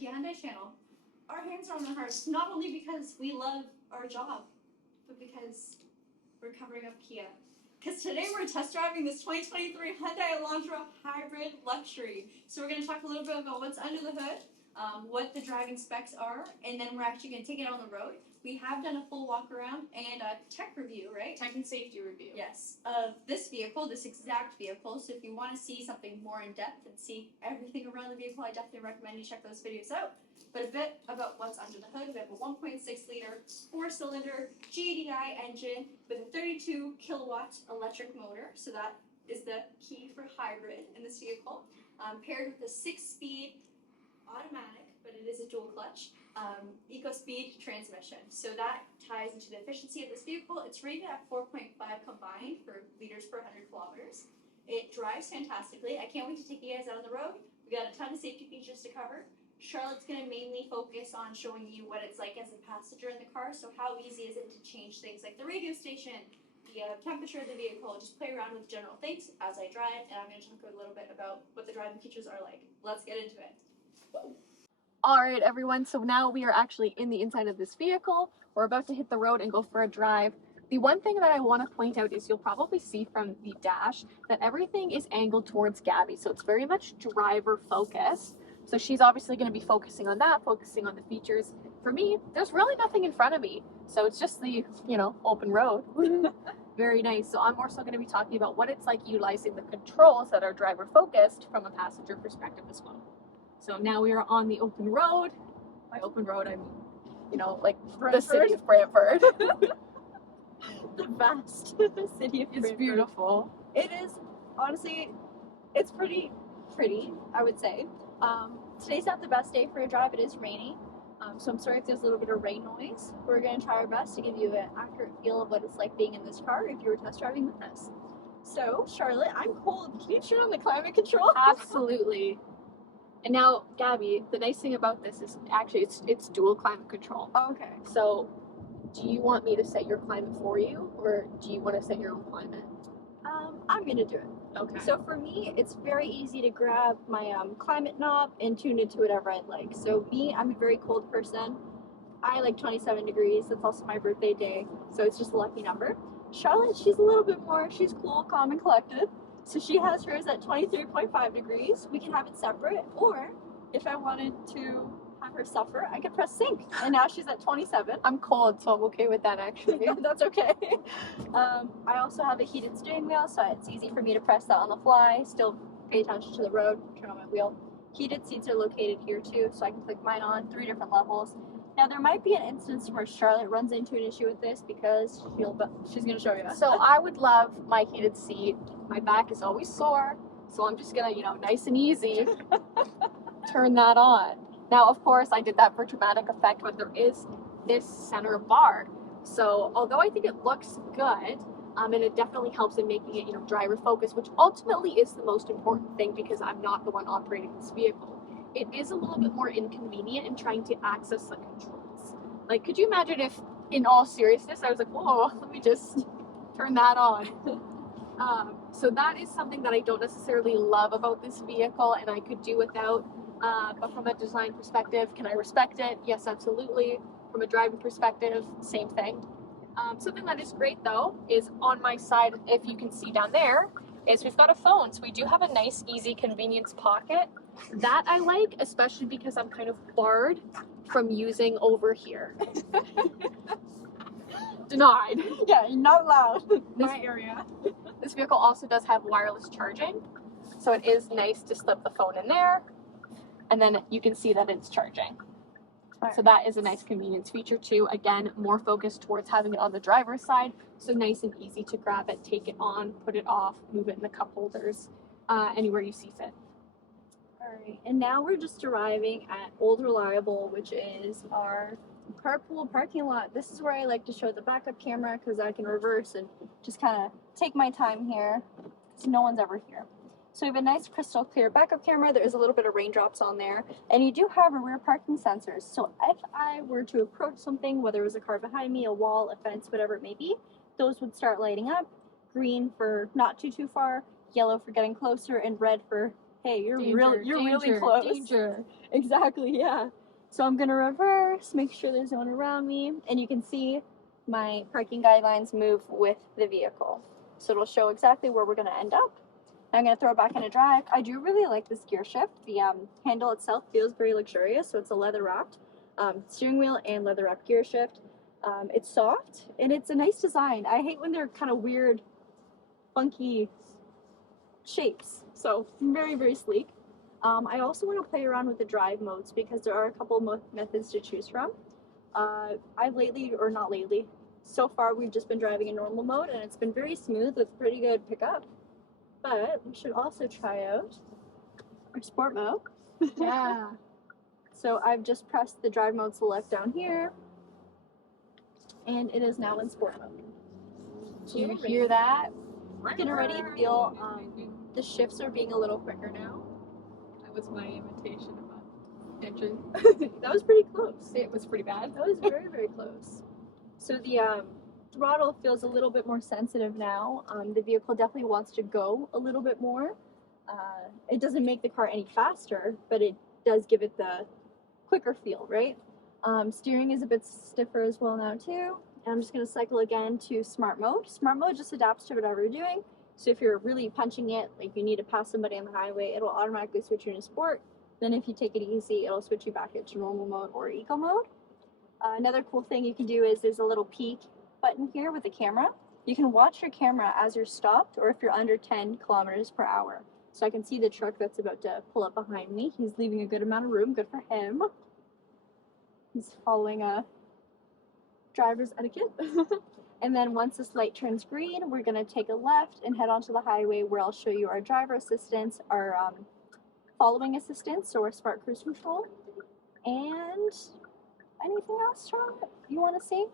Kia Hyundai channel. Our hands are on our hearts, not only because we love our job, but because we're covering up Kia. Because today we're test driving this 2023 Hyundai Elantra Hybrid Luxury. So we're going to talk a little bit about what's under the hood, what the driving specs are, and then we're actually going to take it on the road. We have done a full walk around and a tech review, right? Tech and safety review. Yes, of this vehicle, this exact vehicle. So if you want to see something more in depth and see everything around the vehicle, I definitely recommend you check those videos out. But a bit about what's under the hood. We have a 1.6 liter, 4-cylinder GDI engine with a 32 kilowatt electric motor. So that is the key for hybrid in this vehicle. Paired with a 6-speed automatic, but it is a dual clutch, EcoSpeed transmission. So that ties into the efficiency of this vehicle. It's rated at 4.5 combined for liters per 100 kilometers. It drives fantastically. I can't wait to take you guys out on the road. We got a ton of safety features to cover. Charlotte's going to mainly focus on showing you what it's like as a passenger in the car. So how easy is it to change things like the radio station, the temperature of the vehicle, just play around with general things as I drive. And I'm going to talk a little bit about what the driving features are like. Let's get into it. Alright everyone, so now we are actually in the inside of this vehicle. We're about to hit the road and go for a drive. The one thing that I want to point out is you'll probably see from the dash that everything is angled towards Gabi. So it's very much driver focused. So she's obviously going to be focusing on that, focusing on the features. For me, there's really nothing in front of me. So it's just the, open road. Very nice. So I'm more so going to be talking about what it's like utilizing the controls that are driver focused from a passenger perspective as well. So now we are on the open road. By open road, I mean, like Brantford. The city of Brantford. The vast city of Brantford. It's beautiful. It is, honestly, it's pretty, I would say. Today's not the best day for a drive. It is rainy. So I'm sorry if there's a little bit of rain noise. We're going to try our best to give you an accurate feel of what it's like being in this car if you were test driving with us. So, Charlotte, I'm cold. Can you turn on the climate control? Absolutely. And now, Gabi, the nice thing about this is actually it's dual climate control. Oh, okay. So, do you want me to set your climate for you, or do you want to set your own climate? I'm gonna do it. Okay. So for me, it's very easy to grab my climate knob and tune it to whatever I'd like. So me, I'm a very cold person. I like 27 degrees. That's also my birthday day, so it's just a lucky number. Charlotte, she's a little bit more. She's cool, calm, and collected. So she has hers at 23.5 degrees. We can have it separate, or if I wanted to have her suffer, I could press sync. And now she's at 27. I'm cold, so I'm okay with that actually. That's okay. I also have a heated steering wheel, so it's easy for me to press that on the fly. Still pay attention to the road, turn on my wheel. Heated seats are located here too, so I can click mine on 3 different levels. Now there might be an instance where Charlotte runs into an issue with this because she's going to show you. So I would love my heated seat. My back is always sore, so I'm just going to, nice and easy, turn that on. Now, of course, I did that for dramatic effect, but there is this center bar. So although I think it looks good, and it definitely helps in making it, driver focused, which ultimately is the most important thing because I'm not the one operating this vehicle. It is a little bit more inconvenient in trying to access the controls. Like, could you imagine if, in all seriousness, I was like, whoa, let me just turn that on. So that is something that I don't necessarily love about this vehicle, and I could do without. But from a design perspective, can I respect it? Yes, absolutely. From a driving perspective, same thing. Something that is great though is on my side, if you can see down there, is we've got a phone. So we do have a nice, easy convenience pocket. That I like, especially because I'm kind of barred from using over here. Denied. Yeah, you're not allowed in my area. This vehicle also does have wireless charging. So it is nice to slip the phone in there. And then you can see that it's charging. So that is a nice convenience feature too. Again, more focused towards having it on the driver's side. So nice and easy to grab it, take it on, put it off, move it in the cup holders, anywhere you see fit. Alright, and now we're just arriving at Old Reliable, which is our carpool parking lot. This is where I like to show the backup camera because I can reverse and just kind of take my time here because no one's ever here. So we have a nice crystal clear backup camera. There is a little bit of raindrops on there. And you do have a rear parking sensors. So if I were to approach something, whether it was a car behind me, a wall, a fence, whatever it may be, those would start lighting up. Green for not too far, yellow for getting closer, and red for hey, you're Danger, really danger, close. danger. Exactly, yeah. So I'm gonna reverse, make sure there's no one around me, and you can see my parking guidelines move with the vehicle. So it'll show exactly where we're gonna end up. I'm gonna throw it back into drive. I do really like this gear shift. The handle itself feels very luxurious, so it's a leather wrapped steering wheel and leather wrapped gear shift. It's soft and it's a nice design. I hate when they're kind of weird, funky shapes. So very, very sleek. I also want to play around with the drive modes because there are a couple methods to choose from. So far we've just been driving in normal mode and it's been very smooth with pretty good pickup. But we should also try out our sport mode. Yeah. So I've just pressed the drive mode select down here and it is now in sport mode. Do you hear that? You can already feel the shifts are being a little quicker now. That was my imitation of a engine. That was pretty close. It was pretty bad. That was very, very close. So the throttle feels a little bit more sensitive now. The vehicle definitely wants to go a little bit more. It doesn't make the car any faster, but it does give it the quicker feel, right? Steering is a bit stiffer as well now too. And I'm just going to cycle again to smart mode. Smart mode just adapts to whatever you're doing. So if you're really punching it, like you need to pass somebody on the highway, it'll automatically switch you into sport. Then if you take it easy, it'll switch you back into normal mode or eco mode. Another cool thing you can do is there's a little peek button here with the camera. You can watch your camera as you're stopped or if you're under 10 kilometers per hour. So I can see the truck that's about to pull up behind me. He's leaving a good amount of room. Good for him. He's following a driver's etiquette. And then once this light turns green, we're going to take a left and head onto the highway where I'll show you our driver assistance, our following assistance, so our smart cruise control. And anything else, Charlotte, you want to see?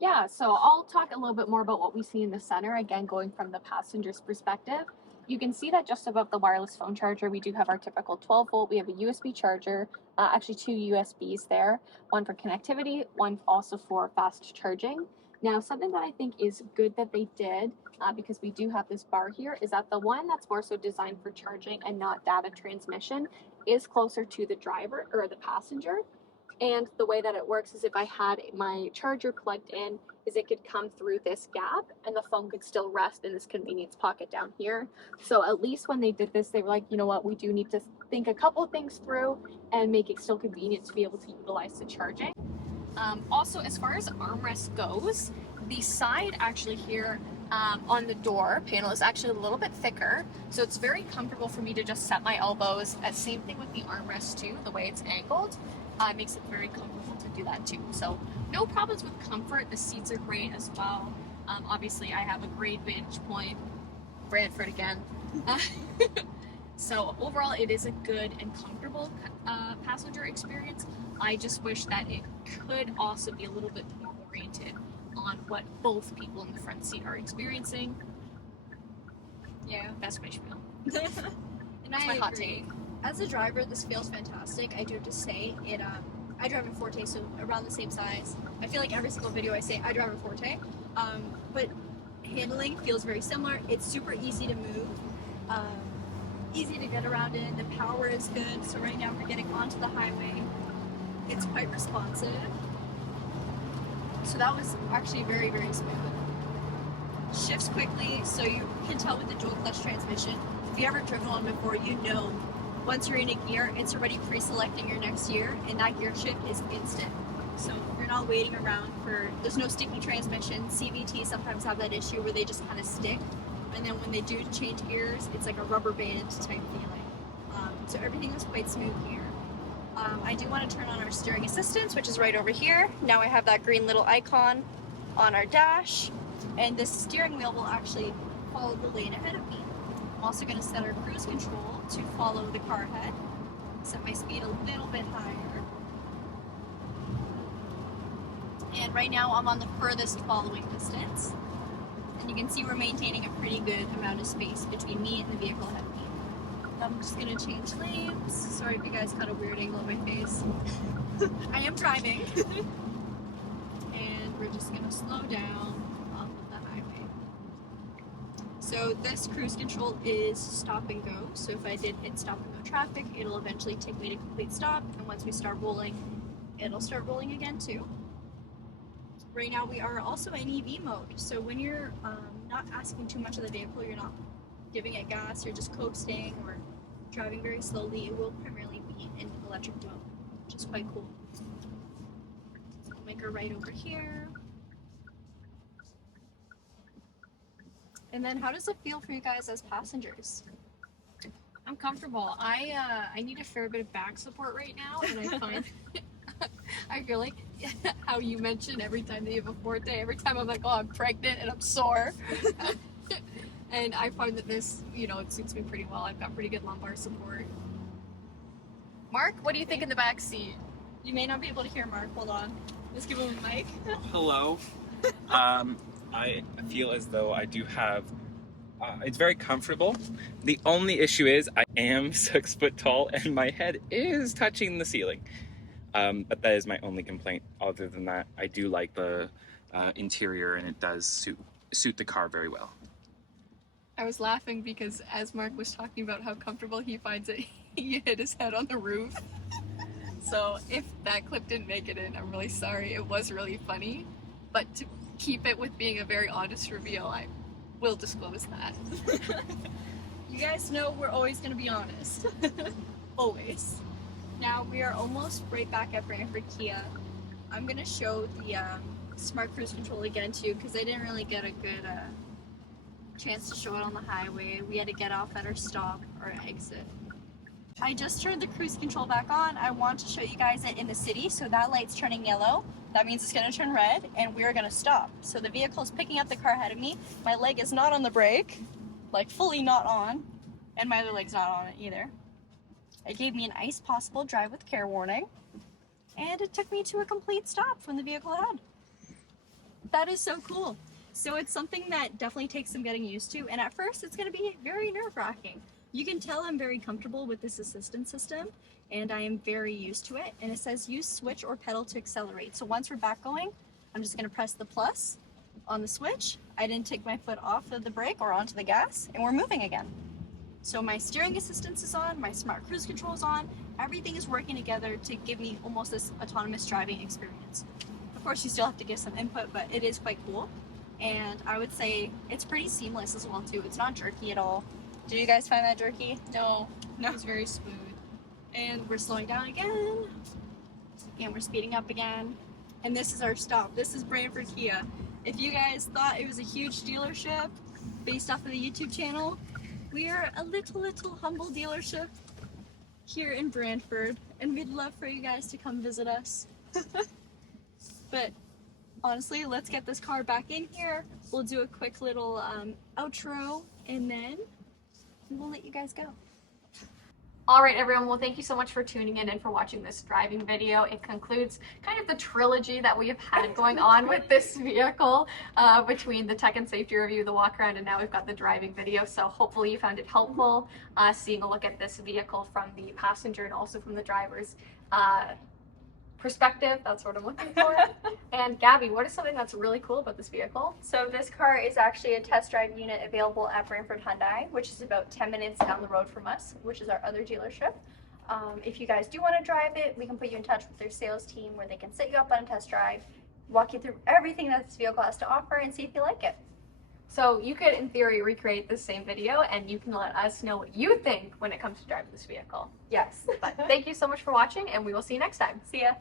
Yeah, so I'll talk a little bit more about what we see in the center, again, going from the passenger's perspective. You can see that just above the wireless phone charger, we do have our typical 12 volt. We have a USB charger, actually 2 USBs there, one for connectivity, one also for fast charging. Now, something that I think is good that they did, because we do have this bar here, is that the one that's more so designed for charging and not data transmission is closer to the driver or the passenger. And the way that it works is if I had my charger plugged in, is it could come through this gap and the phone could still rest in this convenience pocket down here. So at least when they did this, they were like, you know what, we do need to think a couple things through and make it still convenient to be able to utilize the charging. Also, as far as armrest goes, the side actually here on the door panel is actually a little bit thicker, so it's very comfortable for me to just set my elbows. Same thing with the armrest too, the way it's angled makes it very comfortable to do that too. So no problems with comfort. The seats are great as well. Obviously I have a great vantage point. Bradford again. So overall it is a good and comfortable passenger experience. I just wish that it could also be a little bit more oriented on what both people in the front seat are experiencing. Yeah. That's my spiel. And That's my hot take. As a driver, this feels fantastic. I do have to say it. I drive a Forte, so around the same size. I feel like every single video I say I drive a Forte, but handling feels very similar. It's super easy to move, easy to get around in. The power is good. So right now we're getting onto the highway. It's quite responsive. So that was actually very, very smooth. Shifts quickly, so you can tell with the dual clutch transmission. If you ever driven one before, you know once you're in a gear, it's already pre-selecting your next gear, and that gear shift is instant. So you're not waiting around there's no sticky transmission. CVT sometimes have that issue where they just kind of stick, and then when they do change gears, it's like a rubber band type feeling. So everything is quite smooth here. I do want to turn on our steering assistance, which is right over here. Now I have that green little icon on our dash, and this steering wheel will actually follow the lane ahead of me. I'm also going to set our cruise control to follow the car ahead. Set my speed a little bit higher. And right now I'm on the furthest following distance. And you can see we're maintaining a pretty good amount of space between me and the vehicle ahead of me. I'm just going to change lanes. Sorry if you guys caught a weird angle of my face. I am driving. And we're just going to slow down off of the highway. So this cruise control is stop and go. So if I did hit stop and go traffic, it'll eventually take me to complete stop. And once we start rolling, it'll start rolling again too. Right now we are also in EV mode. So when you're not asking too much of the vehicle, you're not giving it gas, you're just coasting or driving very slowly, it will primarily be in electric mode, which is quite cool. So we'll make a right over here. And then how does it feel for you guys as passengers? I'm comfortable. I need a fair bit of back support right now, and I find I feel like how you mentioned every time that you have a fourth day, every time I'm like, oh, I'm pregnant and I'm sore. And I find that this, you know, it suits me pretty well. I've got pretty good lumbar support. Mark, what do you think in the back seat? You may not be able to hear Mark, hold on. Let's give him a mic. Hello. I feel as though I do have, it's very comfortable. The only issue is I am 6 foot tall and my head is touching the ceiling. But that is my only complaint. Other than that, I do like the interior, and it does suit the car very well. I was laughing because as Mark was talking about how comfortable he finds it, he hit his head on the roof. So if that clip didn't make it in, I'm really sorry. It was really funny, but to keep it with being a very honest reveal, I will disclose that. You guys know we're always going to be honest. Always. Now we are almost right back at Brantford Kia. I'm going to show the Smart Cruise Control again too, because I didn't really get a good chance to show it on the highway. We had to get off at our stop or exit. I just turned the cruise control back on. I want to show you guys it in the city. So that light's turning yellow. That means it's going to turn red and we're going to stop. So the vehicle is picking up the car ahead of me. My leg is not on the brake, like fully not on, and my other leg's not on it either. It gave me an ice possible drive with care warning, and it took me to a complete stop from the vehicle ahead. That is so cool. So it's something that definitely takes some getting used to, and at first it's going to be very nerve-wracking. You can tell I'm very comfortable with this assistance system, and I am very used to it. And it says use switch or pedal to accelerate. So once we're back going, I'm just going to press the plus on the switch. I didn't take my foot off of the brake or onto the gas, and we're moving again. So my steering assistance is on, my smart cruise control is on, everything is working together to give me almost this autonomous driving experience. Of course, you still have to give some input, but it is quite cool. And I would say it's pretty seamless as well too. It's not jerky at all. Did you guys find that jerky? No, No. it was very smooth. And we're slowing down again. And we're speeding up again. And this is our stop. This is Brantford Kia. If you guys thought it was a huge dealership based off of the YouTube channel, we are a little humble dealership here in Brantford, and we'd love for you guys to come visit us. But honestly, let's get this car back in here. We'll do a quick little outro, and then we'll let you guys go. All right, everyone. Well, thank you so much for tuning in and for watching this driving video. It concludes kind of the trilogy that we have had going on with this vehicle between the tech and safety review, the walk around, and now we've got the driving video. So hopefully you found it helpful seeing a look at this vehicle from the passenger and also from the driver's perspective. That's what I'm looking for. And Gabby, what is something that's really cool about this vehicle? So this car is actually a test drive unit available at Brantford Hyundai, which is about 10 minutes down the road from us, which is our other dealership. If you guys do want to drive it, we can put you in touch with their sales team where they can set you up on a test drive, walk you through everything that this vehicle has to offer, and see if you like it. So you could, in theory, recreate this same video, and you can let us know what you think when it comes to driving this vehicle. Yes. But thank you so much for watching, and we will see you next time. See ya.